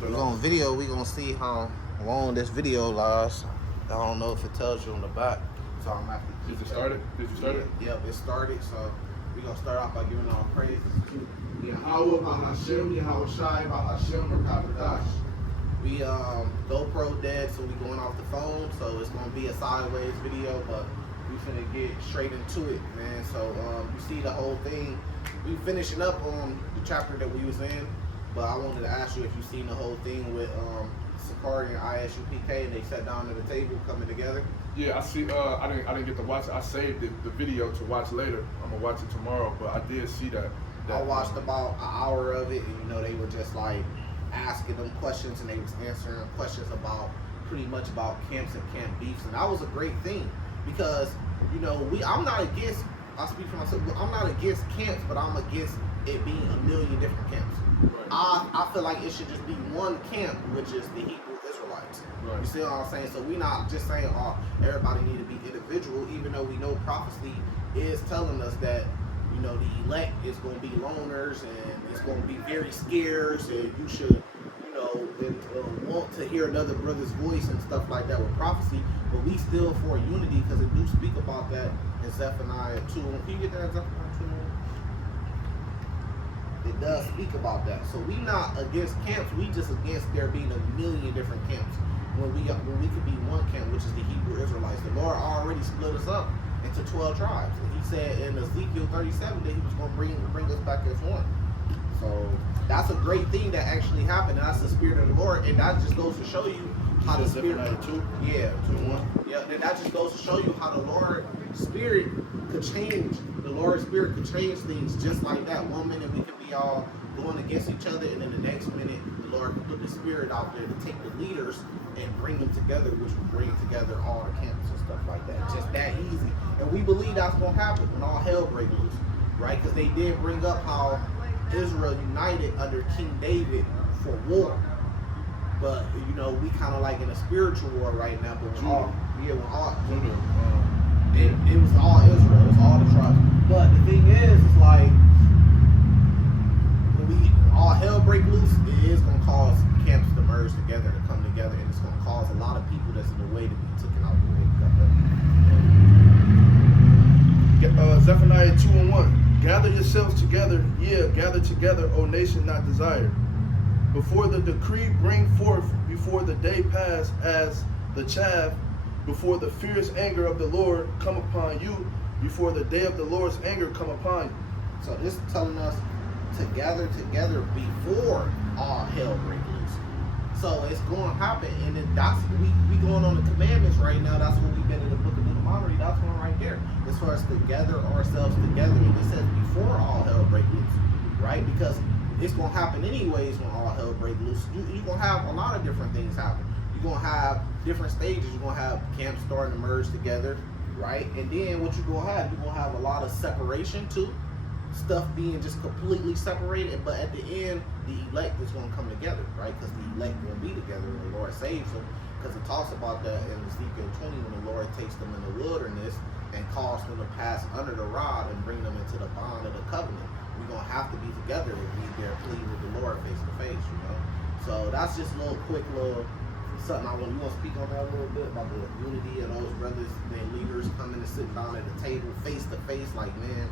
We're gonna video. We're gonna see how long this video lasts. I don't know if it tells you on the back. So I'm gonna have to keep Did you start it? Did you start it? Yep, it started. So we're gonna start off by giving all praises to Yahweh, Bahashem, Yahweh Shai, Bahashem, Rakabadash. We GoPro dead, so we going off the phone. So it's gonna be a sideways video, but we finna get straight into it, man. So you see the whole thing. We finishing up on the chapter that we was in, but I wanted to ask you if you seen the whole thing with Sakari and ISUPK, and they sat down at the table coming together. Yeah, I see. I didn't get to watch it. I saved the video to watch later. I'm gonna watch it tomorrow, but I did see that. I watched about an hour of it, and they were just like asking them questions, and they was answering questions about pretty much about camps and camp beefs, and that was a great thing because I'm not against. I speak for myself. I'm not against camps, but I'm against it being a million different camps. Right. I feel like it should just be one camp, which is the Hebrew Israelites. Right. You see what I'm saying? So we're not just saying, everybody need to be individual, even though we know prophecy is telling us that, the elect is going to be loners and it's going to be very scarce, and you should, want to hear another brother's voice and stuff like that with prophecy. But we still for unity because it do speak about that in Zephaniah 2. Can you get that in Zephaniah 2? It does speak about that. So we not against camps. We just against there being a million different camps. When we could be one camp, which is the Hebrew Israelites. The Lord already split us up into 12 tribes. And he said in Ezekiel 37 that he was going to bring us back as one. So that's a great thing that actually happened. And that's the Spirit of the Lord. And that just goes to show you how the Spirit... Yeah, 2:1. Yeah, and that just goes to show you how the Lord's Spirit could change. The Lord's Spirit could change things just like that. One minute we could be all going against each other, and then the next minute the Lord could put the Spirit out there to take the leaders and bring them together, which will bring together all the camps and stuff like that. Just that easy. And we believe that's going to happen when all hell breaks loose, right? Because they did bring up how Israel united under King David for war. But, we kind of like in a spiritual war right now. But it was all Israel. It was all the tribes. But the thing is, it's like, when all hell break loose, it is going to cause camps to merge together, to come together, and it's going to cause a lot of people that's in the way to be taken out the way. Zephaniah 2:1. Gather yourselves together, gather together, O nation not desired. Before the decree bring forth, before the day pass as the chaff, before the fierce anger of the Lord come upon you, before the day of the Lord's anger come upon you. So this is telling us to gather together before all hell break loose. So it's going to happen, and then that's we going on the commandments right now. That's what we've been in the book of Deuteronomy. That's one right there. As far as to gather ourselves together, and it says before all hell break loose, right? Because it's going to happen anyways when all hell break loose. You're going to have a lot of different things happen. You're going to have different stages. You're going to have camps starting to merge together, right? And then what you're going to have a lot of separation too. Stuff being just completely separated, but at the end, the elect is going to come together, right? Because the elect will be together when the Lord saves them. Because it talks about that in Ezekiel 20 when the Lord takes them in the wilderness and calls them to pass under the rod and bring them into the bond of the covenant. We're going to have to be together and be there pleading with the Lord face to face, So that's just a little quick something you want to speak on that a little bit about the unity of those brothers and leaders coming and sitting down at the table face to face like man,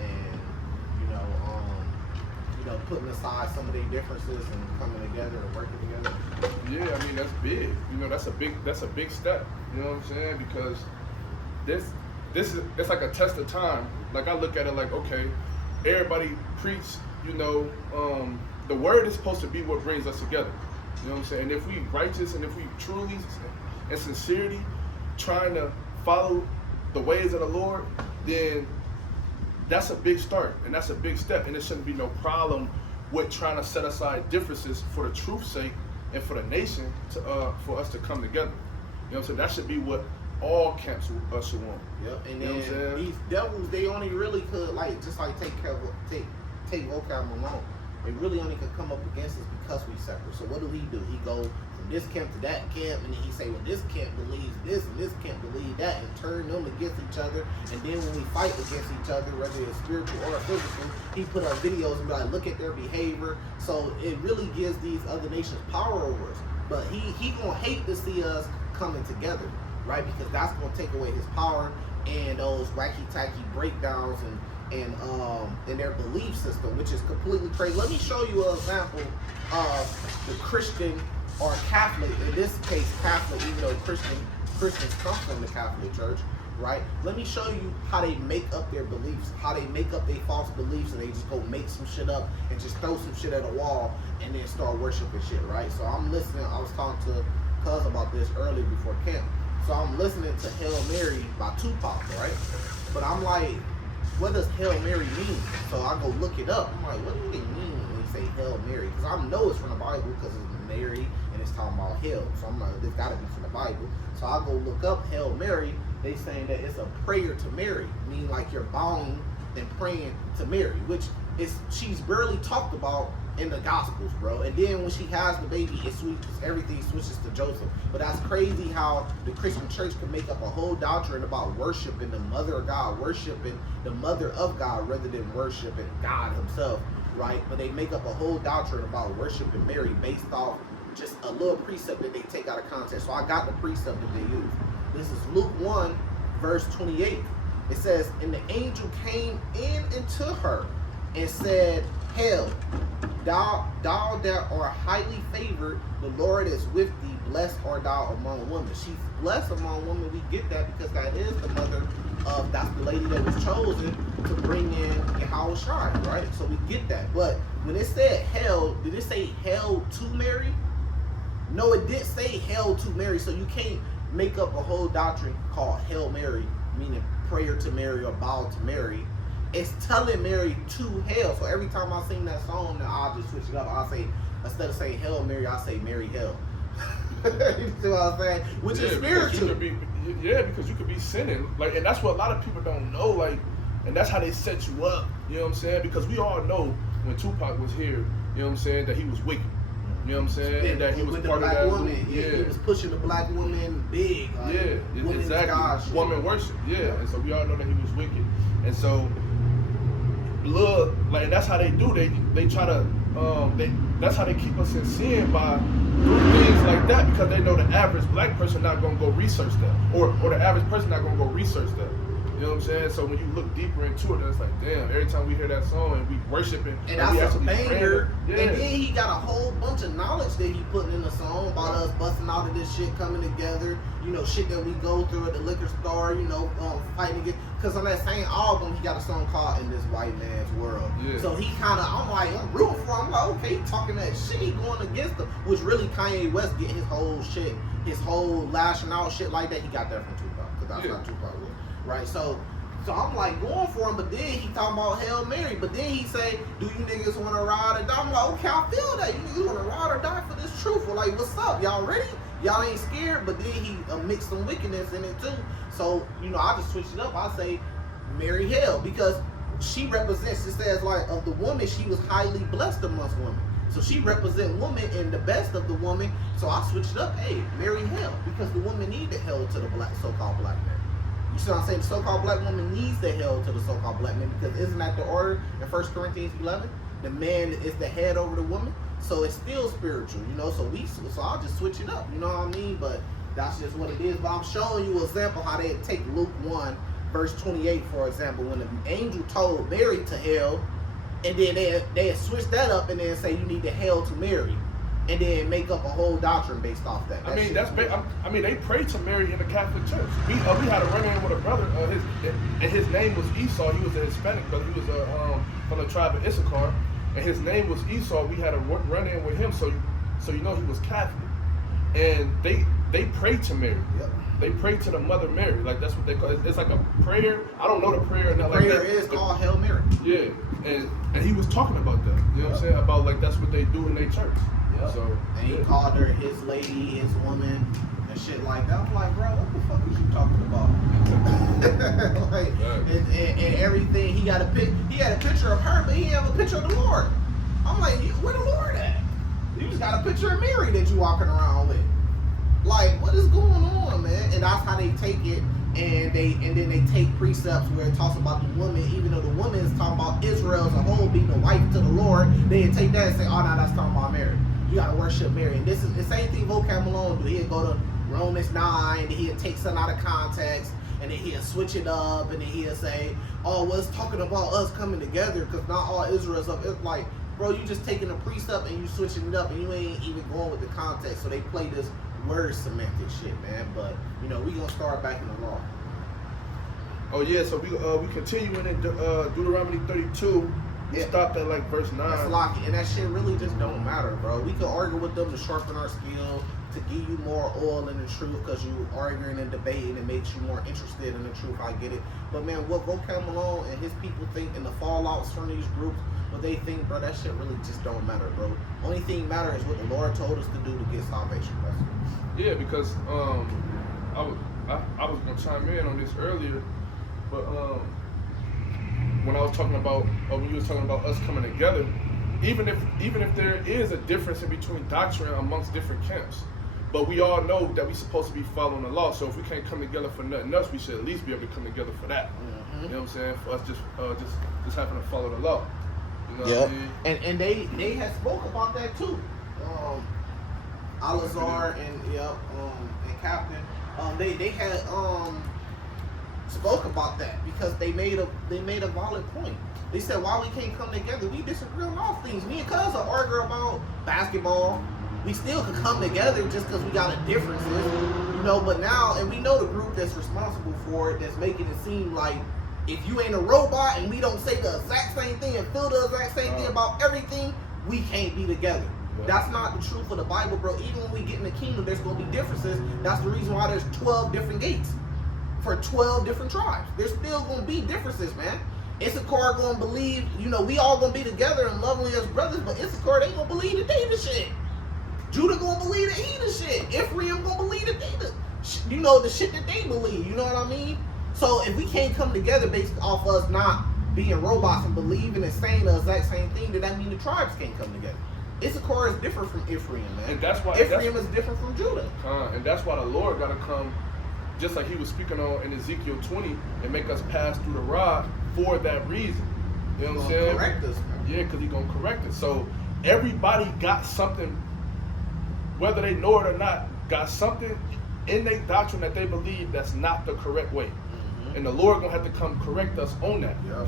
and putting aside some of their differences and coming together and working together. Yeah, I mean that's big. That's a big step. You know what I'm saying? Because this is it's like a test of time. Like I look at it like, okay, everybody preach. The word is supposed to be what brings us together. You know what I'm saying? And if we righteous and if we truly in sincerity trying to follow the ways of the Lord, then that's a big start and that's a big step, and there shouldn't be no problem with trying to set aside differences for the truth's sake and for the nation for us to come together. You know what I'm saying? That should be what all camps should want. Yep. And then these devils, they only really could take vocab alone. They really only could come up against us because we separate. So what do? He go from this camp to that camp, and then he say, well, this camp believes this and this camp believe that, and turn them against each other. And then when we fight against each other, whether it's spiritual or physical, he put up videos and be like, look at their behavior. So it really gives these other nations power over us. But he gonna hate to see us coming together, right? Because that's gonna take away his power and those wacky-tacky breakdowns and their belief system, which is completely crazy. Let me show you an example of the Christian or Catholic, in this case Catholic, even though Christians come from the Catholic Church, right? Let me show you how they make up their beliefs, how they make up their false beliefs, and they just go make some shit up and just throw some shit at a wall and then start worshiping shit, right? So I'm listening, I was talking to Cuz about this earlier before camp. So I'm listening to Hail Mary by Tupac, right? But I'm like, what does Hail Mary mean? So I go look it up. I'm like, what do they mean when they say Hail Mary? Because I know it's from the Bible because it's Mary and it's talking about hell. So I'm like, this got to be from the Bible. So I go look up Hail Mary. They saying that it's a prayer to Mary, meaning like you're bowing and praying to Mary, which is she's barely talked about in the Gospels, bro. And then when she has the baby, everything switches to Joseph. But that's crazy how the Christian church can make up a whole doctrine about worshiping the mother of God, worshiping the mother of God rather than worshiping God himself, right? But they make up a whole doctrine about worshiping Mary based off just a little precept that they take out of context. So I got the precept that they use. This is Luke 1, verse 28. It says, and the angel came in into her and said, Hail, thou that art highly favored, the Lord is with thee, blessed art thou among women. She's blessed among women. We get that because that is the mother of, that's the lady that was chosen to bring in Yahushua, right? So we get that. But when it said hail, did it say hail to Mary? No, it did say hail to Mary. So you can't make up a whole doctrine called Hail Mary, meaning prayer to Mary or bow to Mary. It's telling Mary to hail. So every time I sing that song, now I'll just switch it up. I'll say, instead of saying Hail Mary, I'll say Mary Hail. You see what I'm saying? Which is spiritual. Because you could be sinning. Like, and that's what a lot of people don't know. Like, and that's how they set you up. You know what I'm saying? Because we all know when Tupac was here, you know what I'm saying, that he was wicked. You know what I'm saying? And that he was part of that woman. Yeah, he was pushing the black woman big. Like, exactly. God, woman worship. Yeah. And so we all know that he was wicked. And so, look, like that's how they do. They try to that's how they keep us in sin by doing things like that, because they know the average black person not gonna go research that, or the average person not gonna go research that. You know what I'm saying? So when you look deeper into it, it's like, damn, every time we hear that song and we worshiping, and that's a banger. Yeah. And then he got a whole bunch of knowledge that he putting in the song about us busting out of this shit, coming together, you know, shit that we go through at the liquor store, you know, fighting against. Because on that same album, he got a song called In This White Man's World. Yeah. So he kind of, I'm rooting for him. I'm like, okay, he talking that shit, he going against them, which really Kanye West get his whole shit, his whole lashing out shit like that. He got that from Tupac, because that's not Tupac was. Right, so I'm like going for him, but then he talking about Hail Mary, but then he say, do you niggas want to ride or die? I'm like, okay, I feel that. You want to ride or die for this truth? Well, like, what's up? Y'all ready? Y'all ain't scared? But then he mixed some wickedness in it too. So, you know, I just switched it up. I say Mary Hail, because she represents, it says like, of the woman, she was highly blessed amongst women. So she represent woman and the best of the woman. So I switched it up. Hey, Mary Hail, because the woman need the hell to the black, so-called black man. You see what I'm saying? The so-called black woman needs the hell to the so-called black man, because isn't that the order in 1 Corinthians 11? The man is the head over the woman, so it's still spiritual, you know. So I'll just switch it up, you know what I mean? But that's just what it is. But I'm showing you an example how they take Luke 1, verse 28, for example, when the angel told Mary to hail, and then they switch that up and then say you need to hail to Mary. And then make up a whole doctrine based off that. I mean, they pray to Mary in the Catholic Church. We had a run-in with a brother, and his name was Esau. He was a Hispanic brother. He was from the tribe of Issachar, and his name was Esau. We had a run-in with him, so you know he was Catholic. And they pray to Mary. Yep. They pray to the Mother Mary. Like, that's what they call it. It's like a prayer. I don't know the prayer. The prayer is called Hail Mary. Yeah, and he was talking about that. You know what I'm saying? About, like, that's what they do in their church. Yep. So, and he called her his lady, his woman, and shit like that. I'm like, bro, what the fuck is you talking about? Like, and everything. He had a picture of her, but he didn't have a picture of the Lord. I'm like, where the Lord at? You just got a picture of Mary that you walking around with. Like, what is going on, man? And that's how they take it, and then they take precepts where it talks about the woman, even though the woman is talking about Israel as a whole being the wife to the Lord, they take that and say, oh, no, that's talking about Mary. You gotta worship Mary. And this is the same thing Vocab Malone do. He'll go to Romans 9, and he'll take something out of context, and then he'll switch it up, and then he'll say, oh, well, it's talking about us coming together, because not all Israel is of. It's like, bro, you just taking a precept and you switching it up, and you ain't even going with the context. So they play this word semantic shit, man. But we gonna start back in the law. Oh yeah, so we continuing in Deuteronomy 32. We stopped at like verse 9. That's locky, and that shit really just don't matter, bro. We can argue with them to sharpen our skill, to give you more oil in the truth, because you arguing and debating, it makes you more interested in the truth. I get it, but man, what Vocab Malone and his people think, and the fallouts from these groups, what they think, bro, that shit really just don't matter, bro. Only thing matters is what the Lord told us to do to get salvation, bro. Yeah, because I was gonna chime in on this earlier, but when I was talking about when you was talking about us coming together, even if there is a difference in between doctrine amongst different camps, but we all know that we're supposed to be following the law. So if we can't come together for nothing else, we should at least be able to come together for that. Mm-hmm. You know what I'm saying? For us just having to follow the law. You know what I mean? And they had spoke about that too. Alazar and Captain, they had spoke about that, because they made a valid point. They said, why we can't come together? We disagree on all things. Me and Cuz are arguing about basketball. We still could come together just because we got a differences, but now, and we know the group that's responsible for it, that's making it seem like if you ain't a robot and we don't say the exact same thing and feel the exact same thing about everything, we can't be together. That's not the truth of the Bible, bro. Even when we get in the kingdom, there's going to be differences. That's the reason why there's 12 different gates for 12 different tribes. There's still going to be differences, man. Issachar going to believe, we all going to be together and lovely as brothers, but Issachar, they going to believe that they the shit. Judah going to believe that he the shit. Ephraim going to believe that they the shit that they believe. You know what I mean? So if we can't come together based off us not being robots and believing and saying the exact same thing, then that mean the tribes can't come together. Issachar is different from Ephraim, man. And that's why Ephraim is different from Judah. And that's why the Lord got to come, just like he was speaking on in Ezekiel 20, and make us pass through the rod for that reason. You know what I'm saying? Correct us, man. Yeah, because he's going to correct us. So everybody got something, whether they know it or not, got something in their doctrine that they believe that's not the correct way. Mm-hmm. And the Lord going to have to come correct us on that. Yeah.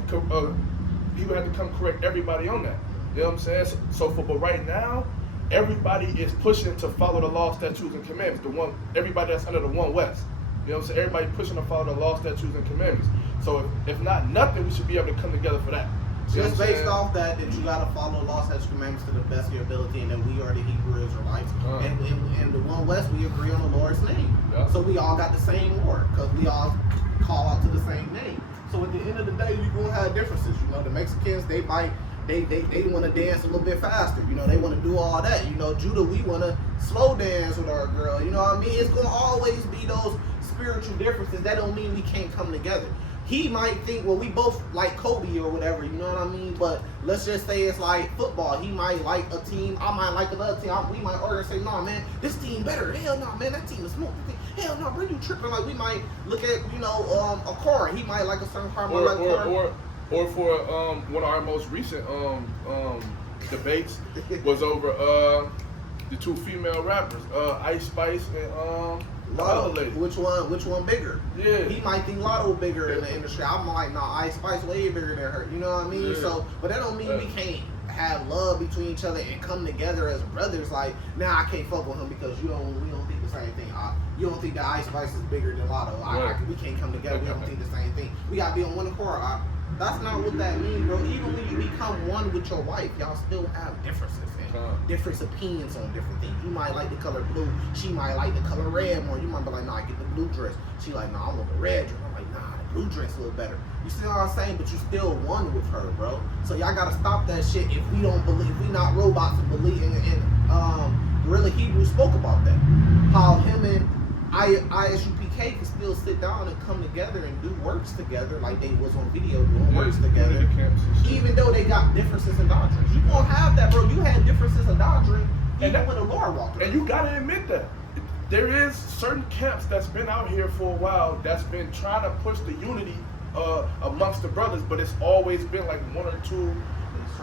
He will have to come correct everybody on that. You know what I'm saying? But right now, everybody is pushing to follow the law, statutes, and commandments. Everybody that's under the one West. You know what I'm saying? Everybody pushing to follow the law, statutes, and commandments. So if not nothing, we should be able to come together for that. Just based off that you gotta follow the law, statutes, and commandments to the best of your ability, and that we are the Hebrew Israelites. And the one West, we agree on the Lord's name. Yeah. So we all got the same word, because we all call out to the same name. So at the end of the day, you're gonna have differences. The Mexicans, they might. They want to dance a little bit faster. They want to do all that. Judah, we want to slow dance with our girl. You know what I mean? It's going to always be those spiritual differences. That don't mean we can't come together. He might think, well, we both like Kobe or whatever. You know what I mean? But let's just say it's like football. He might like a team. I might like another team. We might argue and say, no, man, this team better. Hell no, man, that team is smoking. Hell no, bro, you tripping. Like, we might look at, a car. He might like a certain car. Or for one of our most recent debates was over the two female rappers, Ice Spice and Lotto. Which one bigger? Yeah. He might think Lotto bigger in the industry. I'm like, no, Ice Spice way bigger than her. You know what I mean? Yeah. So, but that don't mean we can't have love between each other and come together as brothers. Like, I can't fuck with him because we don't think the same thing. You don't think that Ice Spice is bigger than Lotto. We can't come together. We don't think the same thing. We gotta be on one accord. That's not what that means, bro. Even when you become one with your wife, y'all still have differences and different opinions on different things. You might like the color blue. She might like the color red more. You might be like, nah, get the blue dress. She like, nah, I want the red dress. I'm like, nah, the blue dress a little better. You see what I'm saying? But you still one with her, bro. So y'all gotta stop that shit if we don't believe, we not robots and believe. And Gorilla Hebrew spoke about that. How him and ISUPK can still sit down and come together and do works together like they was on video doing works together, even though they got differences in doctrines. You gonna have that, bro. You had differences in doctrine Even when the Lord walked around. And you gotta admit that. There is certain camps that's been out here for a while that's been trying to push the unity amongst the brothers, but it's always been like one or two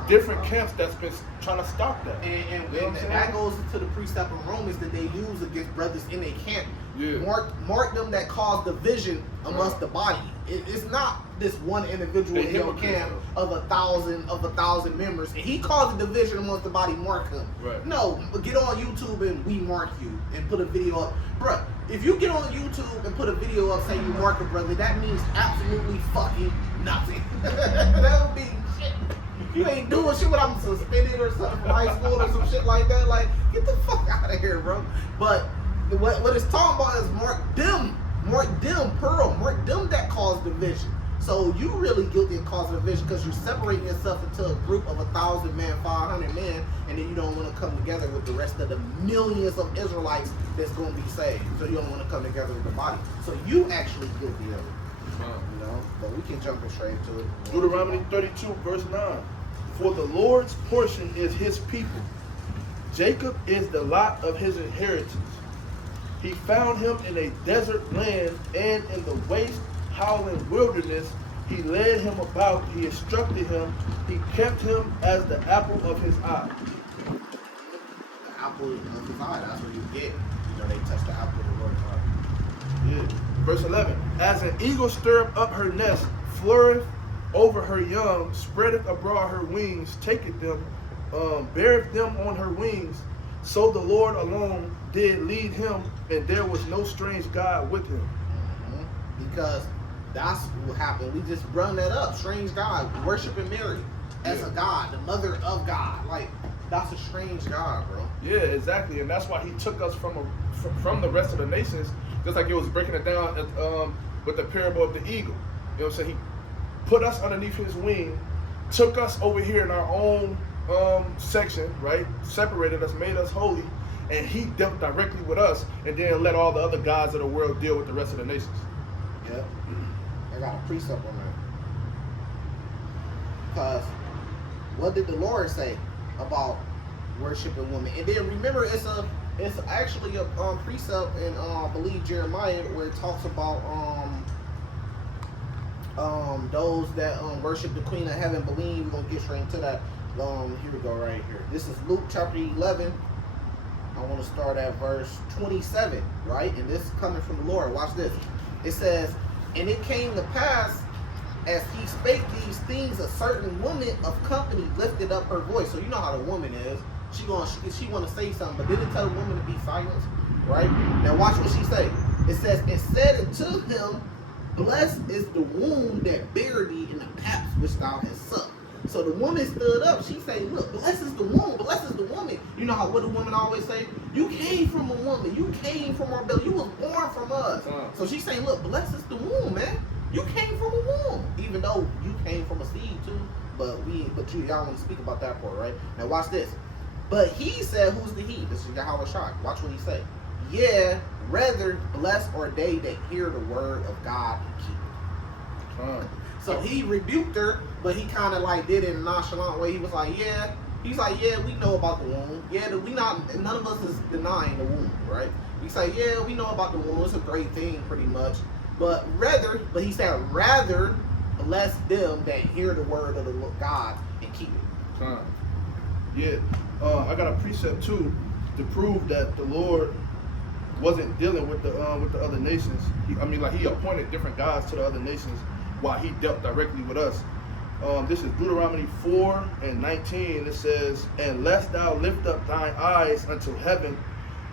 different camps that's been trying to stop that. And you know what I'm that saying? goes to the precept of Romans that they use against brothers in a camp. Yeah. Mark them that cause division amongst the body. It's not this one individual They in your hypocrites, camp of a thousand members, and he caused a division amongst the body. Mark him. Right. No, but get on YouTube and we mark you and put a video up, bruh. If you get on YouTube and put a video up saying you mark a brother, that means absolutely fucking nothing. That would be shit. You ain't doing shit when I'm suspended or something from high school or some shit like that. Like, get the fuck out of here, bro. But what it's talking about is mark them that cause division. So you really guilty of causing division because you're separating yourself into a group of 1,000 men, 500 men, and then you don't want to come together with the rest of the millions of Israelites that's going to be saved. So you don't want to come together with the body. So you actually guilty of it. You know, but we can jump straight to it. Deuteronomy 32, verse 9. For the Lord's portion is his people. Jacob is the lot of his inheritance. He found him in a desert land and in the waste, howling wilderness. He led him about. He instructed him. He kept him as the apple of his eye. The apple of his eye, that's what you get. You know, they touch the apple of the Lord's eye. Yeah. Verse 11. As an eagle stirreth up her nest, flourisheth over her young, spreadeth abroad her wings, taketh them, beareth them on her wings. So the Lord alone did lead him, and there was no strange God with him. Because that's what happened. We just run that up. Strange God, worshiping Mary as a God, the mother of God. Like, that's a strange God, bro. Yeah, exactly, and that's why he took us from the rest of the nations, just like it was breaking it down with the parable of the eagle. You know what I'm saying? He put us underneath his wing, took us over here in our own section, right? Separated us, made us holy, and he dealt directly with us, and then let all the other gods of the world deal with the rest of the nations. Yep. I got a precept on that. Because what did the Lord say about worshiping women? And then remember, it's actually a precept in I believe Jeremiah where it talks about those that worship the Queen of Heaven. Believe. We're gonna get straight into that. Here we go, right here. This is Luke chapter 11. I want to start at verse 27, right? And this is coming from the Lord. Watch this. It says, and it came to pass, as he spake these things, a certain woman of company lifted up her voice. So you know how the woman is. She want to say something, but didn't tell the woman to be silent, right? Now watch what she say. It says, and said unto him, blessed is the womb that bare thee in the paps which thou hast sucked. So the woman stood up. She say, look, blessed is the womb, blessed is the woman. You know how what the woman always say? You came from a woman. You came from our belly. You was born from us. So she saying, look, blessed is the womb, man. You came from a womb. Even though you came from a seed too. But y'all want to speak about that part, right? Now watch this. But he said, who's the he? This is Yahweh Shai. Watch what he say. Yeah, rather blessed are they that hear the word of God and keep it. So he rebuked her, but he kind of like did it in a nonchalant way. He was like, yeah. He's like, yeah, we know about the womb. Yeah, none of us is denying the womb, right? He's like, yeah, we know about the womb. It's a great thing, pretty much. But he said, rather bless them that hear the word of the God and keep it. Yeah, I got a precept too to prove that the Lord wasn't dealing with the other nations. He appointed different gods to the other nations while he dealt directly with us. This is Deuteronomy 4:19. It says, and lest thou lift up thine eyes unto heaven,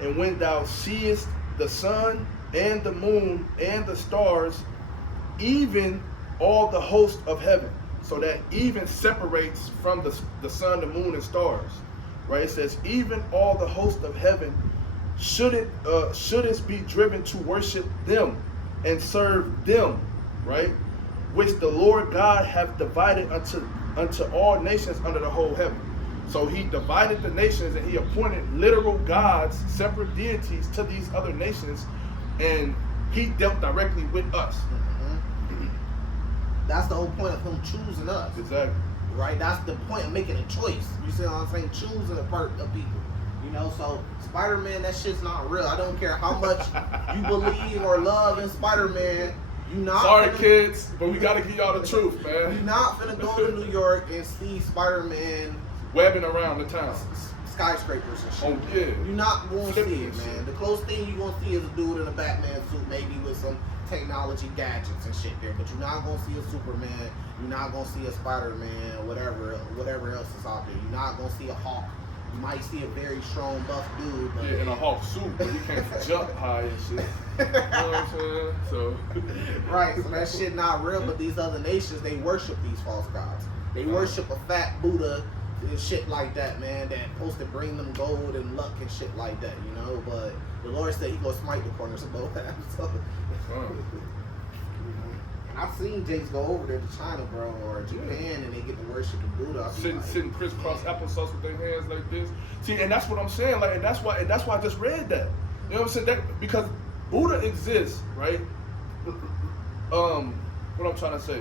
and when thou seest the sun and the moon and the stars, even all the host of heaven. So that even separates from the sun, the moon, and stars, right? It says, even all the host of heaven shouldest be driven to worship them and serve them, right? Which the Lord God hath divided unto all nations under the whole heaven. So he divided the nations and he appointed literal gods, separate deities to these other nations, and he dealt directly with us. That's the whole point of him choosing us. Exactly. Right? That's the point of making a choice. You see what I'm saying? Choosing a part of people. You You know, so Spider-Man, that shit's not real. I don't care how much you believe or love in Spider-Man. You not Sorry, finna, kids, but we gotta give y'all the truth, man. You not finna go to New York and see Spider-Man Webbing around the town. Skyscrapers and shit. Oh yeah. You're not gonna Flipping see it, shit. man. The closest thing you're gonna see is a dude in a Batman suit, maybe with some technology gadgets and shit there. But you're not gonna see a Superman. You're not gonna see a Spider-Man, whatever else is out there. You're not gonna see a Hawk. You might see a very strong, buff dude. But Yeah, in a Hawk suit, but he can't jump high and shit. You know what I'm saying? So. Right, so that shit not real, but these other nations, they worship these false gods. They worship a fat Buddha and shit like that, man, that's supposed to bring them gold and luck and shit like that, you know? But the Lord said he gonna smite the corners of both halves. So. I've seen Jakes go over there to China, bro, or Japan, and they get to worship the Buddha. Sitting crisscross applesauce with their hands like this. See, and that's what I'm saying. Like, and that's why I just read that. You know what I'm saying? That, because Buddha exists, right? What I'm trying to say,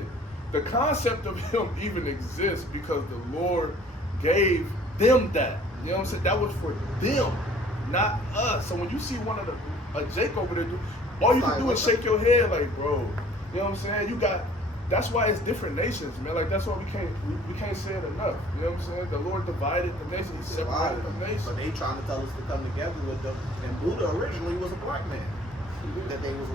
the concept of him even exists because the Lord gave them that. You know what I'm saying? That was for them, not us. So when you see one of a Jake over there, all you can do is shake your head, like, bro. You know what I'm saying? That's why it's different nations, man. Like, that's why we can't say it enough. You know what I'm saying? The Lord divided the nations. He separated the nations. But they trying to tell us to come together with them. And Buddha originally was a black man that they was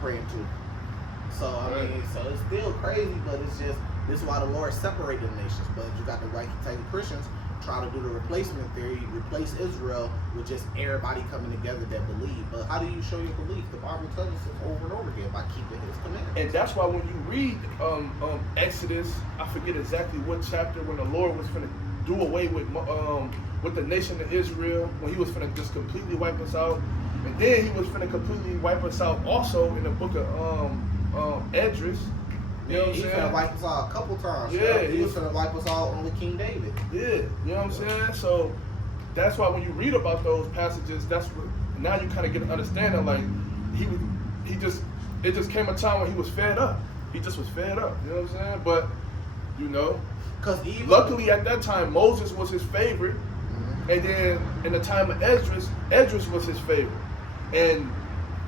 praying to. So, I mean, so it's still crazy, but it's just, this is why the Lord separated the nations. But you got the right type of Christians try to do the replacement theory, replace Israel with just everybody coming together that believe. But how do you show your belief? The Bible tells us it over and over again by keeping his commandments. And that's why when you read Exodus, I forget exactly what chapter, when the Lord was finna do away with the nation of Israel, when he was finna just completely wipe us out. And then he was finna completely wipe us out also in the book of Esdras. You know what I'm saying? He finna wipe us out a couple times. Yeah, he was finna wipe us out on the King David. Yeah, you know what I'm saying? So that's why when you read about those passages, that's what now you kind of get an understanding. Like it just came a time when he was fed up. He just was fed up. You know what I'm saying? But you know, luckily at that time Moses was his favorite, and then in the time of Esdras was his favorite, and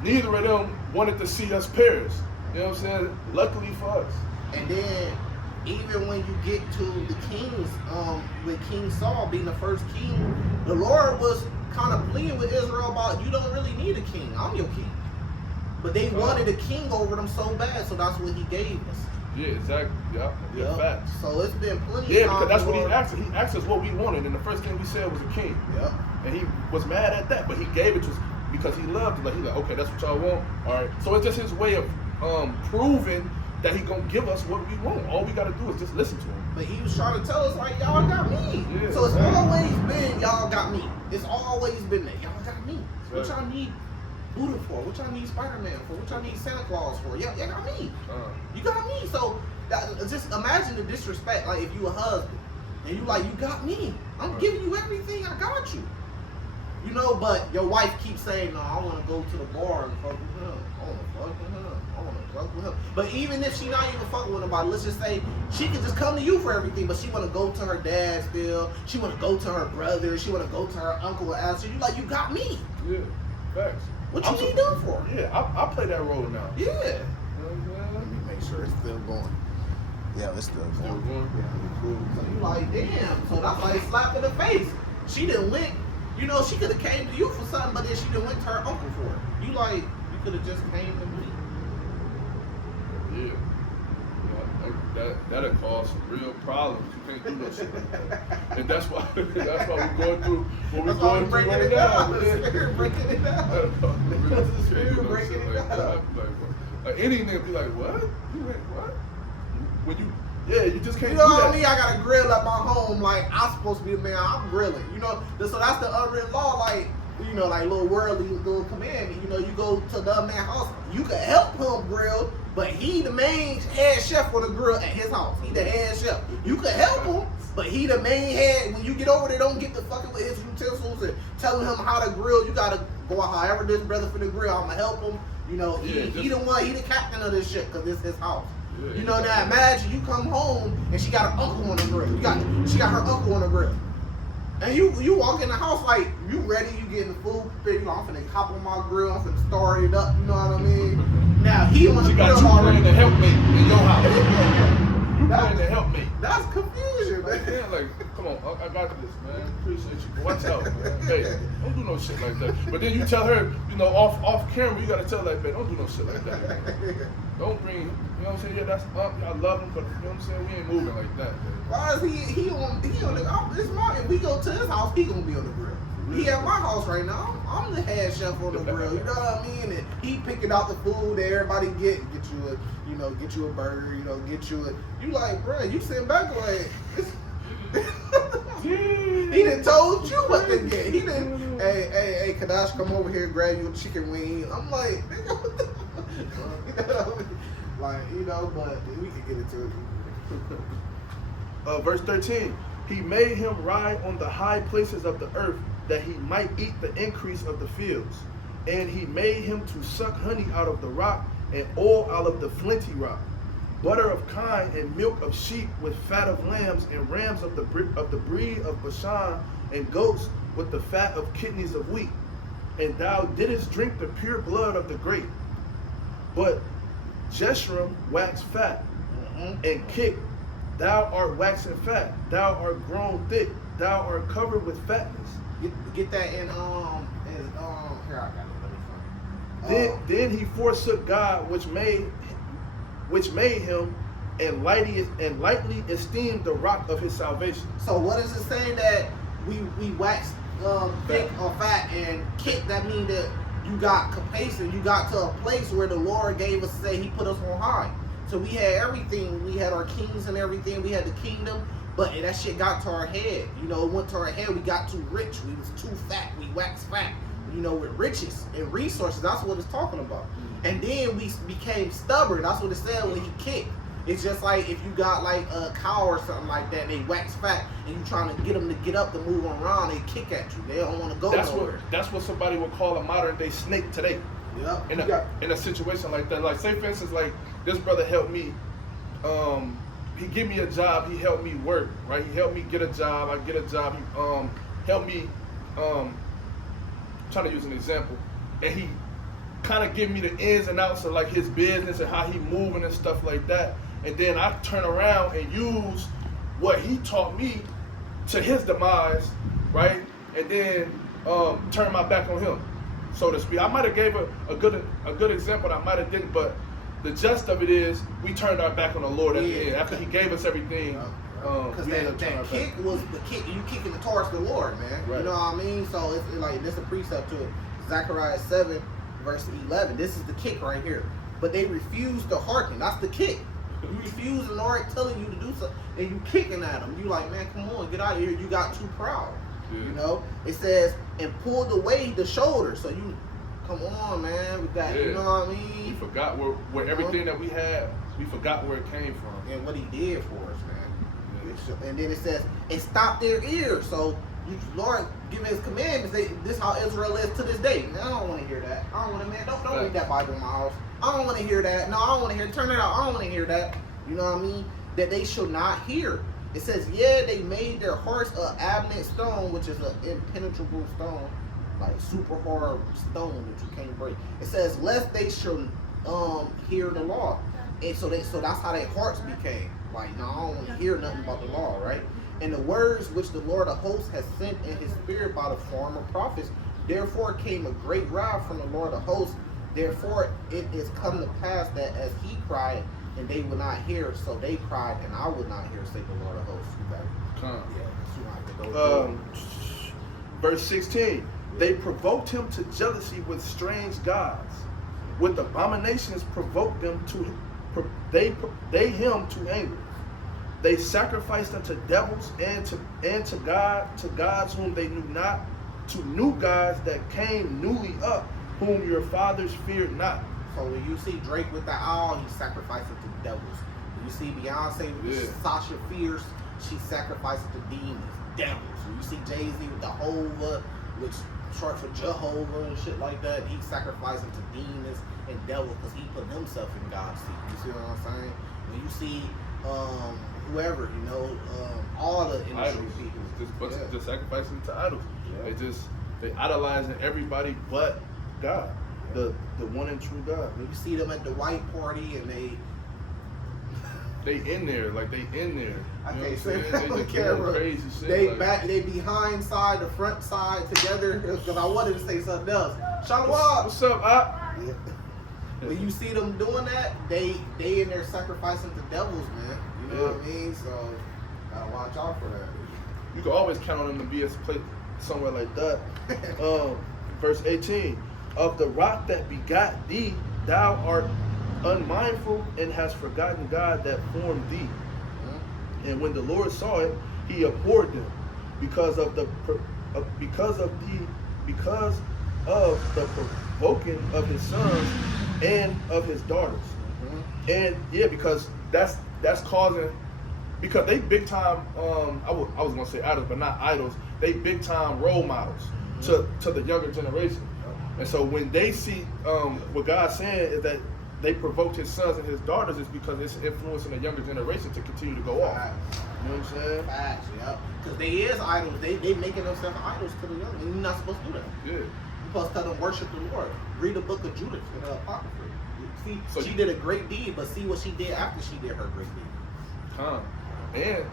neither of them wanted to see us perish. You know what I'm saying? Luckily for us. And then, even when you get to the kings, with King Saul being the first king, the Lord was kind of pleading with Israel about, you don't really need a king. I'm your king. But they wanted a king over them so bad, so that's what he gave us. Yeah, exactly. Yeah, facts. So it's been plenty of time. Because that's what he asked us. He asked us what we wanted, and the first thing we said was a king. Yeah. And he was mad at that, but he gave it to us because he loved it. Like, he's like, okay, that's what y'all want. All right. So it's just his way of proving that he gonna give us what we want. All we gotta do is just listen to him. But he was trying to tell us, like, y'all got me. Yeah, so it's always been, y'all got me. It's always been that. Y'all got me. What y'all need Buddha for? What y'all need Spider-Man for? What y'all need Santa Claus for? Y'all got me. You got me. So just imagine the disrespect. Like, if you a husband and you like, you got me. I'm giving you everything. I got you. You know, but your wife keeps saying, no, I want to go to the bar and fuck with him. I want to fuck with him. I want to fuck with him. But even if she not even fucking with nobody, let's just say she can just come to you for everything, but she want to go to her dad still. She want to go to her brother. She want to go to her uncle and ask her. You like, you got me. Yeah, facts. What you need them for? Yeah, I play that role now. Yeah. Let me make sure it's still going. Yeah, it's still going. Yeah, cool. So you like, damn. So that's like a slap in the face. She didn't went. You know, she could have came to you for something, but then she didn't went to her uncle for it. You like, you could have just came to me. Yeah. That'll cause some real problems. You can't do no shit like that. And that's why we're going through what we're going through right now. The spirit breaking it down. Because the spirit breaking it down. Like any nigga be like, what? You ain't what? When you you just can't. You know do what that. I mean? I got a grill at my home. Like, I'm supposed to be the man. I'm grilling. You know, so that's the unwritten law. Like, you know, like little worldly little commandment. You know, you go to the man's house. You can help him grill, but he the main head chef for the grill at his house. He the head chef. You can help him, but he the main head. When you get over there, don't get to fucking with his utensils and telling him how to grill. You gotta go however this brother for the grill. I'm gonna help him. You know, he the one. He the captain of this shit because this his house. Yeah, you know, now imagine you come home and she got her uncle on the grill. She got her uncle on the grill. And you walk in the house like you ready, you getting the food prepared, you know, I'm finna hop on my grill, I'm finna start it up, you know what I mean? Now he on the She grill got you already. playing the helpmate in your house. You playing the helpmate. That's confusion, man. Yeah, like, come on, I got this, man. Appreciate you. Watch out, man. Hey, don't do no shit like that. But then you tell her, you know, off camera, you gotta tell that, man, don't do no shit like that. Man. Don't bring, you know what I'm saying? Yeah, that's up. I love him, but you know what I'm saying? We ain't moving like that, man. Why is he on the, it's my, if we go to his house, he gonna be on the grill. He at my house right now. I'm the head chef on the grill. You know what I mean? And he picking out the food that everybody get you a, you know, get you a burger. You know, get you a. You like, bro, you sitting back like, he done told you what to get. He didn't. Hey, Kadash, come over here, grab you a chicken wing. I'm like, nigga, what the you know, like, you know, but we can get into it. Verse 13. He made him ride on the high places of the earth, that he might eat the increase of the fields. And he made him to suck honey out of the rock, and oil out of the flinty rock, butter of kine, and milk of sheep, with fat of lambs, and rams of the breed of Bashan, and goats with the fat of kidneys of wheat. And thou didst drink the pure blood of the grape. But Jeshurun waxed fat, and kicked. Thou art waxen fat, thou art grown thick, thou art covered with fatness. Get that in here I got it. Then he forsook God, which made him, and lightly esteemed the rock of his salvation. So what is it saying that we wax thick or fat and kick? That mean that you got complacent, you got to a place where the Lord gave us, say he put us on high. So we had everything, we had our kings and everything, we had the kingdom, but that shit got to our head. You know, it went to our head, we got too rich, we was too fat, we waxed fat. You know, with riches and resources, that's what it's talking about. And then we became stubborn, that's what it said when he kicked. It's just like if you got like a cow or something like that, they wax fat, and you trying to get them to get up to move around, they kick at you. They don't want to go nowhere. That's what somebody would call a modern day snake today. Yep. In a situation like that, like say for instance, like this brother helped me. He give me a job. He helped me work. Right. He helped me get a job. I get a job. He helped me. Trying to use an example, and he kind of give me the ins and outs of like his business and how he moving and stuff like that. And then I turn around and use what he taught me to his demise, right? And then turn my back on him, so to speak. I might have gave a good example. I might have didn't, but the gist of it is we turned our back on the Lord at the end after He gave us everything. Because that kick was the kick, you kicking towards the Lord, man. Right. You know what I mean? So it's like there's a precept to it. Zechariah 7, verse 11. This is the kick right here. But they refuse to hearken. That's the kick. You refuse the Lord telling you to do something, and you kicking at them. You like, man, come on, get out of here. You got too proud. Yeah. You know? It says, and pulled away the shoulder. So you, come on, man. We got, you know what I mean? We forgot where everything that we had, we forgot where it came from. And what He did for us, man. And then it says, and stop their ears. So, Lord giving His commandments. This is how Israel is to this day. Man, I don't want to hear that. I don't want to, man. Don't read that Bible in my house. I don't want to hear that. No, I don't want to hear. Turn it out. I don't want to hear that. You know what I mean? That they shall not hear. It says, yeah, they made their hearts a adamant stone, which is an impenetrable stone, like super hard stone that you can't break. It says, lest they shall hear the law. And so that's how their hearts became. Like, no, I don't want to hear nothing about the law, right? And the words which the Lord of hosts has sent in His spirit by the former prophets, therefore came a great wrath from the Lord of hosts. Therefore it is come to pass that as He cried, and they would not hear, so they cried, and I would not hear, say the Lord of hosts. Verse 16. They provoked him to jealousy with strange gods. With abominations provoked them they him to anger. They sacrificed unto devils and to gods whom they knew not, to new gods that came newly up, whom your fathers feared not. So when you see Drake with the owl, he sacrificed it to devils. When you see Beyonce with Sasha Fierce, she sacrificed it to demons, devils. When you see Jay-Z with the Hova, which short for Jehovah and shit like that, he sacrificed it to demons and devils because he put himself in God's seat. You see what I'm saying? When you see whoever, all the industry Idols. people. Just sacrificing to idols. Yeah. They idolizing everybody but God. The one and true God. When you see them at the white party and They in there, like they in there. I You know can't what say I'm that saying? on They camera. doing crazy shit. They like, they behind side, the front side together. Because I wanted to say something else. Shalom. what's up, Op? Yeah. When you see them doing that, they in there sacrificing to devils, man. You know what I mean? So gotta watch out for that. You can always count on them to be a place Somewhere like that. Verse 18. Of the rock that begot thee, thou art unmindful and hast forgotten God that formed thee. And when the Lord saw it, he abhorred them because of the provoking of his sons and of his daughters. And yeah, because that's causing, because they big time I was gonna say idols, but not idols. They big time role models to the younger generation. And so when they see what God's saying is that they provoked his sons and his daughters, is because it's influencing the younger generation to continue to go off. You know what I'm saying? Facts, yep. Because they is idols. They making themselves idols to the young. And you're not supposed to do that. Yeah. You're supposed to tell them worship the Lord. Read the book of Judith in the Apocrypha. See, So she did a great deed, but see what she did after she did her great deed. And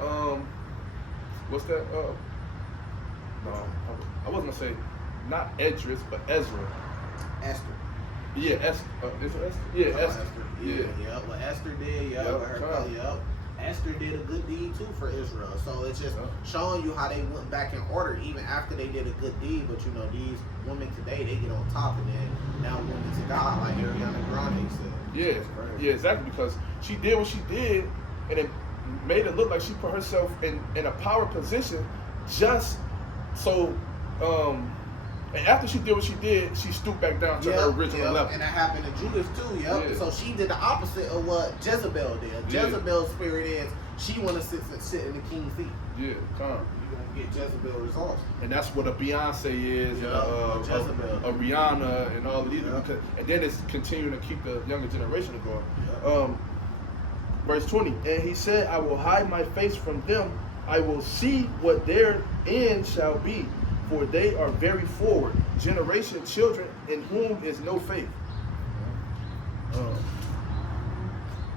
what's that? No, I wasn't gonna say not Edris, but Ezra. Esther. Yeah, Esther. Is it Esther? Yeah, Esther. Yeah. Yep. What Esther did, yep. Esther did a good deed too for Israel. So it's just showing you how they went back in order even after they did a good deed. But these women today, they get on top and then now women to God, like Ariana Grande said. Yeah, exactly. Because she did what she did, and it made it look like she put herself in a power position just so. And after she did what she did, she stooped back down to her original level. And that happened to Judas too, Yeah. So she did the opposite of what Jezebel did. Yeah. Jezebel's spirit is she want to sit in the king's seat. Yeah, come. You're going to get Jezebel results. And that's what a Beyonce is, Jezebel. a Rihanna, and all of these. Yeah. And then it's continuing to keep the younger generation going. Yeah. Verse 20. And he said, I will hide my face from them. I will see what their end shall be. For they are very forward, generation, children in whom is no faith.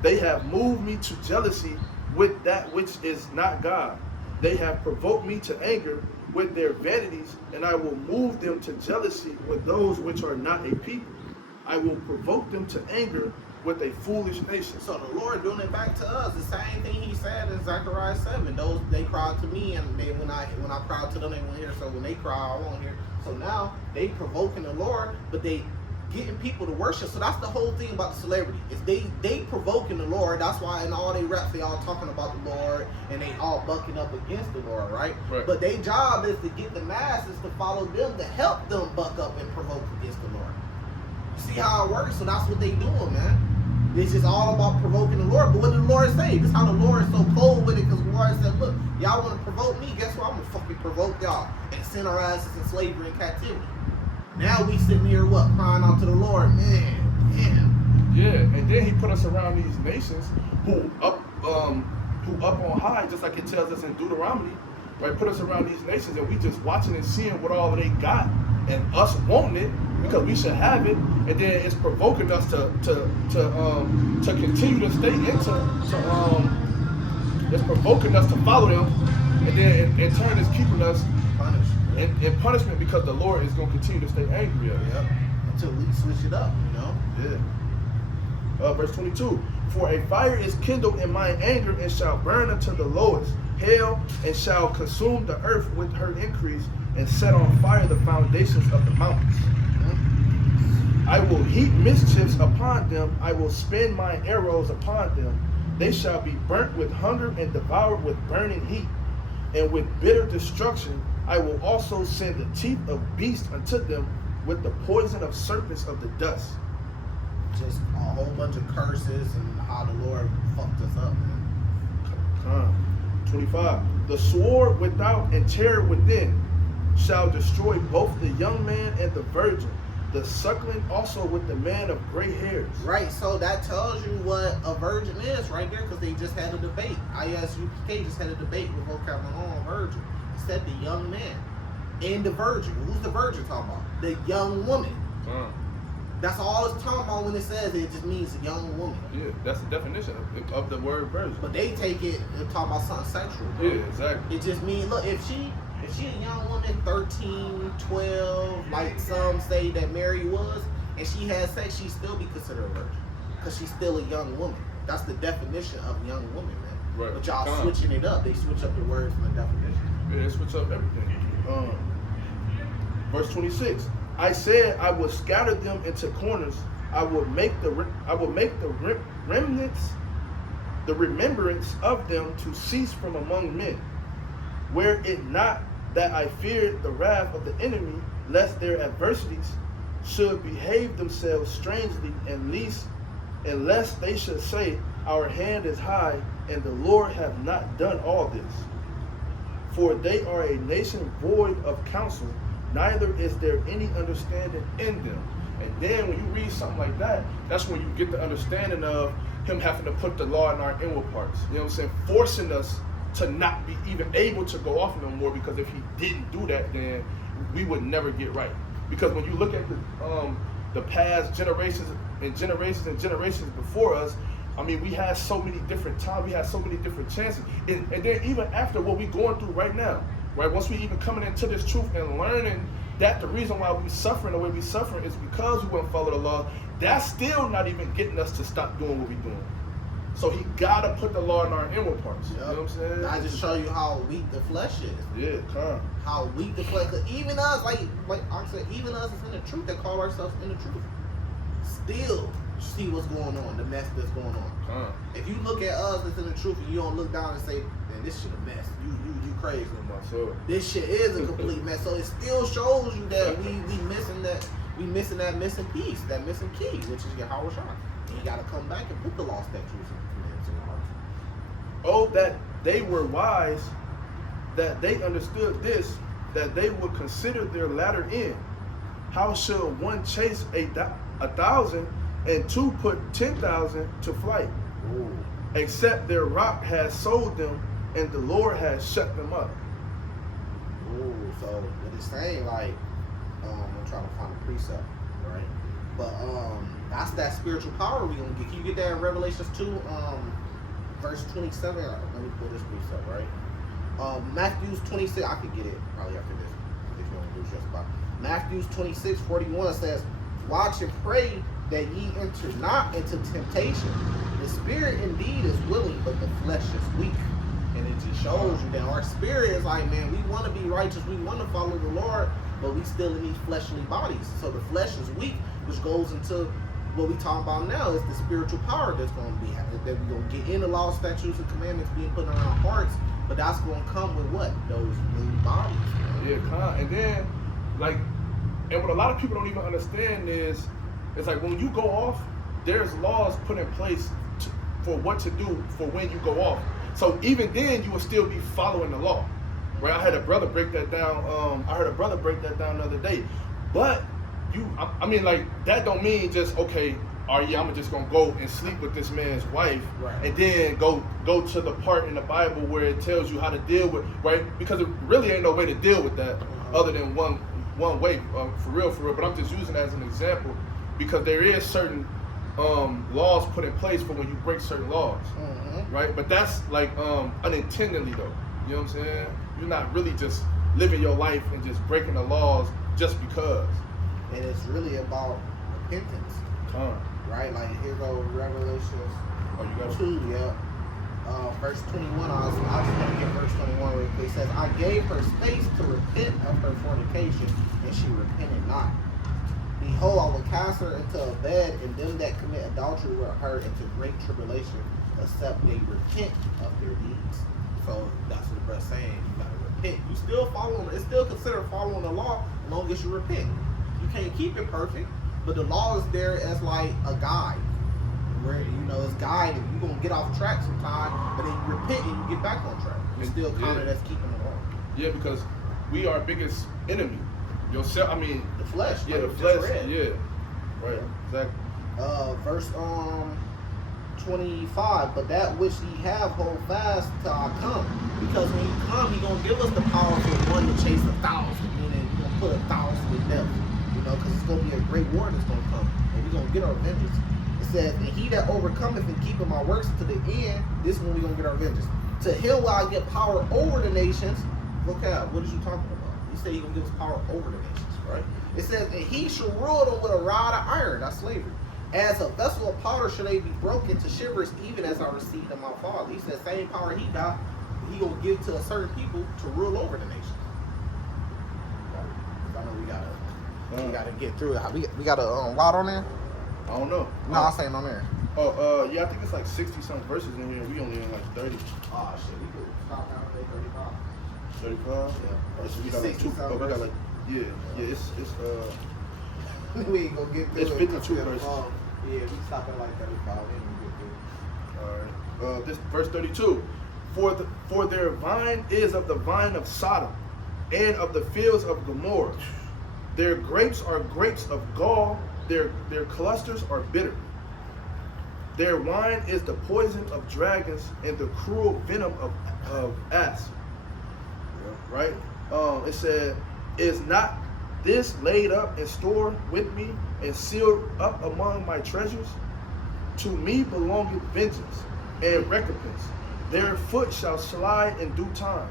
They have moved me to jealousy with that which is not God. They have provoked me to anger with their vanities, and I will move them to jealousy with those which are not a people. I will provoke them to anger with a foolish nation. So the Lord doing it back to us. The same thing he said in Zechariah 7. Those, they cried to me, and when I cried to them, they won't hear. So when they cry, I won't hear. So now they provoking the Lord, but they getting people to worship. So that's the whole thing about the celebrity. Is they provoking the Lord. That's why in all they raps, they all talking about the Lord, and they all bucking up against the Lord, right? But their job is to get the masses to follow them, to help them buck up and provoke against the Lord. You see how it works? So that's what they doing, man. It's just all about provoking the Lord. But what did the Lord say? This is how the Lord is so cold with it, because the Lord said, look, y'all want to provoke me? Guess what? I'm going to fucking provoke y'all and send our asses in slavery and captivity. Now we sitting here, crying out to the Lord. Man. Yeah, and then he put us around these nations who up on high, just like it tells us in Deuteronomy, right? Put us around these nations, and we just watching and seeing what all they got, and us wanting it because we should have it, and then it's provoking us to continue to stay it's provoking us to follow them, and then in turn it's keeping us in punishment, because the Lord is going to continue to stay angry at us. Yep. Until we switch it up, Yeah. Verse 22. For a fire is kindled in mine anger, and shall burn unto the lowest hell, and shall consume the earth with her increase, and set on fire the foundations of the mountains. I will heap mischiefs upon them. I will spin mine arrows upon them. They shall be burnt with hunger and devoured with burning heat. And with bitter destruction I will also send the teeth of beasts unto them, with the poison of serpents of the dust. Just a whole bunch of curses and how the Lord fucked us up, man. 25. The sword without and terror within shall destroy both the young man and the virgin, the suckling also with the man of gray hairs. Right, so that tells you what a virgin is right there, because they just had a debate. ISUPK just had a debate with vocabulary on virgin. It said the young man and the virgin. Who's the virgin talking about? The young woman. That's all it's talking about when it says it. Just means a young woman. Yeah, that's the definition of the word virgin. But they take it and talk about something sexual. Bro. Yeah, exactly. It just means, look, if she a young woman, 13, 12, like some say that Mary was, and she had sex, she still be considered a virgin, because she's still a young woman. That's the definition of young woman, man. Right. But y'all switching it up. They switch up the words from the definition. Yeah, they switch up everything. Verse 26. I said I would scatter them into corners. I will make the remnants, the remembrance of them to cease from among men. Were it not that I feared the wrath of the enemy, lest their adversities should behave themselves strangely, unless they should say, our hand is high, and the Lord have not done all this. For they are a nation void of counsel, neither is there any understanding in them. And then when you read something like that, that's when you get the understanding of him having to put the law in our inward parts. You know what I'm saying? Forcing us to not be even able to go off no more, because if he didn't do that, then we would never get right. Because when you look at the past generations and generations before us, I mean, we had so many different times, we had so many different chances. And then even after what we're going through right now, right? Once we even coming into this truth and learning that the reason why we suffering the way we suffering is because we won't follow the law, that's still not even getting us to stop doing what we're doing. So he gotta put the law in our inward parts. Yep. You know what I'm saying? I just show you how weak the flesh is. Yeah, come. How weak the flesh. Cause even us, like I said, even us is in the truth that call ourselves in the truth. Still see what's going on, the mess that's going on. If you look at us that's in the truth and you don't look down and say, man, this shit a mess. You crazy. This shit is a complete mess. So it still shows you that we missing that missing piece, that missing key, which is your Howard Shah. And you gotta come back and put the law, statutes, and commandments in your heart. Oh, that they were wise, that they understood this, that they would consider their latter end. How shall one chase 1,000 and two put 10,000 to flight? Ooh. Except their rock has sold them, and the Lord has shut them up. Ooh, so what it's saying, like, I'm trying to find a precept, right? But that's that spiritual power we gonna get. Can you get that in Revelations 2, verse 27? Let me pull this precept, right? Matthew 26, I could get it probably after this, if you want to do just about. Matthew 26:41 says, watch and pray that ye enter not into temptation. The spirit indeed is willing, but the flesh is weak. And it just shows you that our spirit is like, man, we want to be righteous, we want to follow the Lord, but we still in these fleshly bodies. So the flesh is weak, which goes into what we talking about now is the spiritual power that's going to be, that we're going to get in the law, statutes, and commandments being put in our hearts, but that's going to come with what? Those new bodies. Man. Yeah, and then, like, and what a lot of people don't even understand is, it's like when you go off, there's laws put in place for what to do for when you go off. So even then, you will still be following the law, right? I had a brother break that down. I heard a brother break that down the other day. But I mean, like, that don't mean just, okay, I'm just gonna go and sleep with this man's wife, right, and then go to the part in the Bible where it tells you how to deal with, right? Because it really ain't no way to deal with that other than one way, for real. But I'm just using that as an example because there is certain laws put in place for when you break certain laws, right? But that's like unintentionally though. You know what I'm saying? You're not really just living your life and just breaking the laws just because. And it's really about repentance, right? Like here go Revelations 2, yeah. Verse 21. I was just gonna get verse 21 where it says, "I gave her space to repent of her fornication, and she repented not. Behold, I will cast her into a bed, and them that commit adultery with her into great tribulation, except they repent of their deeds." So that's what the brother's saying. You gotta repent. You still following. It's still considered following the law as long as you repent. You can't keep it perfect, but the law is there as like a guide, where it's guiding. You're gonna get off track sometime, but then you repent and you get back on track. It's still counted as keeping the law. Yeah, because we are our biggest enemy. yourself. I mean, the flesh. yeah, like the we flesh. just read. Yeah, right. Exactly. Verse 25. But that which ye have, hold fast till I come, because when he come, he gonna give us the powerful one to chase 1,000. Meaning, he gonna put 1,000 to death. You know, because it's gonna be a great war that's gonna come, and we gonna get our vengeance. It says, and he that overcometh and keepeth my works to the end, this is when we gonna get our vengeance. To him will I get power over the nations. Vocab, what is you talking about? He said he gonna give us power over the nations, right? It says, and he shall rule them with a rod of iron. That's slavery. As a vessel of powder shall they be broken to shivers, even as I received of my father. He said, same power he got, he gonna give to a certain people to rule over the nations. I know we gotta get through it. We got a lot on there. I don't know. No, I'm saying on there. Oh, yeah, I think it's like 60-something verses in here. We only in like 30. Oh shit, we could stop down at 35. 35? Yeah. So we got like 2. Oh, we got like, yeah, it's We ain't gonna get through it's it. 52 verses. Yeah, we stop at like 35. We ain't gonna get through it. All right. This verse 32. For their vine is of the vine of Sodom, and of the fields of Gomorrah. Their grapes are grapes of gall. Their clusters are bitter. Their wine is the poison of dragons and the cruel venom of asps. Right? It said, is not this laid up and stored with me and sealed up among my treasures? To me belongeth vengeance and recompense. Their foot shall slide in due time.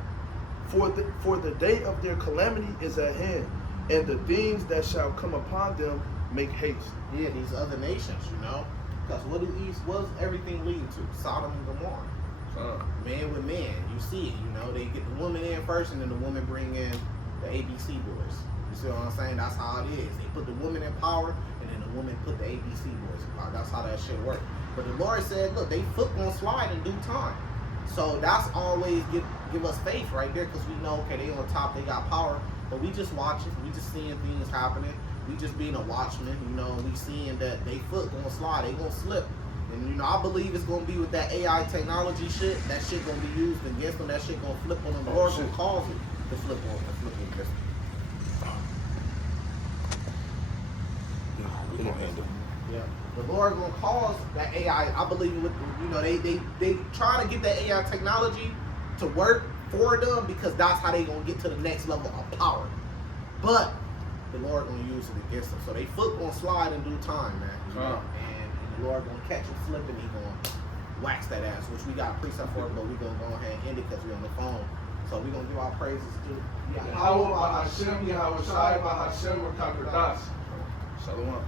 For the day of their calamity is at hand, and the things that shall come upon them make haste. Yeah, these other nations, you know, because what was everything leading to? Sodom and Gomorrah. Man with man, you see it. You know, they get the woman in first, and then the woman bring in the ABC boys. You see what I'm saying? That's how it is. They put the woman in power, and then the woman put the ABC boys in power. That's how that shit works. But the Lord said, look, they foot gonna slide in due time. So that's always give us faith right there, because we know, okay, they on top, they got power, but we just watching, we just seeing things happening. We just being a watchman, you know, we seeing that they foot gonna slide, they gonna slip. And you know, I believe it's gonna be with that AI technology shit. That shit gonna be used against them. That shit gonna flip on them. The Lord gonna cause it to flip on against them. We gonna handle. Yeah, the Lord gonna cause that AI. I believe with, you know, they trying to get that AI technology to work for them, because that's how they gonna get to the next level of power. But the Lord gonna use it against them. So they foot gonna slide in due time, man. You know? And the Lord gonna catch them slipping. He gonna wax that ass, which we got a precept for it, but we gonna go ahead and end it because we on the phone. So we gonna give our praises to Yahweh, Bahashem, Yahweh Shai, Bahashem, Rakakradas. Shalom.